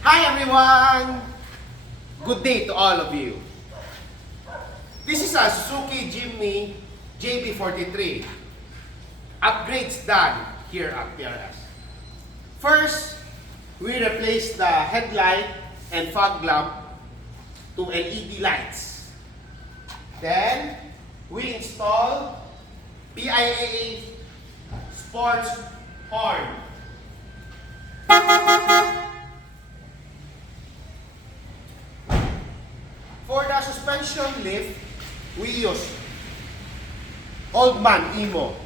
Hi everyone! Good day to all of you. This is a SUZUKI Jimny JB43. Upgrades done here at PRS. First, we replaced the headlight and fog lamp to LED lights. Then, we installed PIAA sports horn. For the suspension lift, we use OLDMAN Emo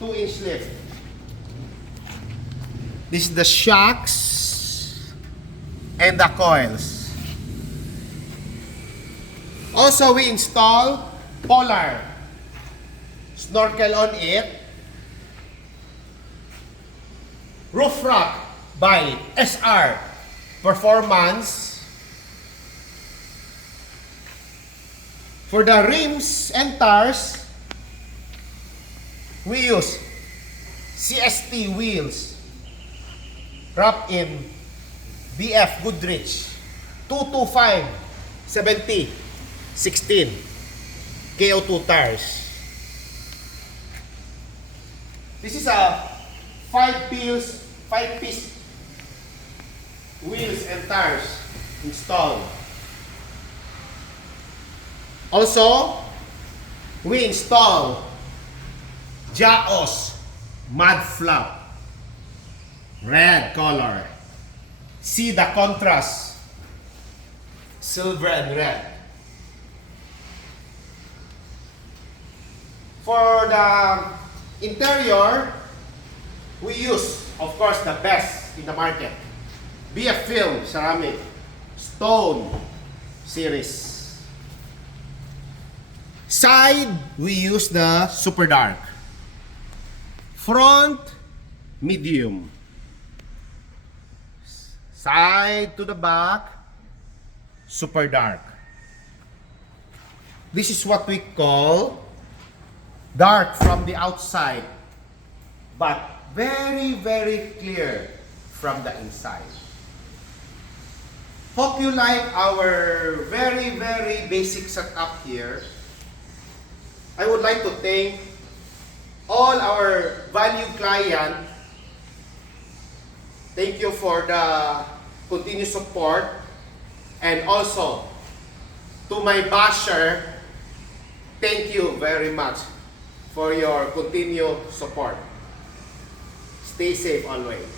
2-inch lift. This is the shocks and the coils. Also, we install Polar snorkel on it. Roof rack by SR Performance. For the rims and tires, we use CST wheels wrapped in BF GOODRICH 225 70 16 KO2 tires. This is a 5-piece wheels and tires installed. Also, we install JAOS MUDFLAP, red color. See the contrast, silver and red. For the interior, we use, of course, the best in the market. BF Film Ceramic Stone Series. Side, we use the super dark. Front, medium. Side to the back, super dark. This is what we call dark from the outside, but very, very clear from the inside. Hope you like our very, very basic setup here. I would like to thank all our valued client. Thank you for the continued support, and also to my basher, thank you very much for your continued support. Stay safe always.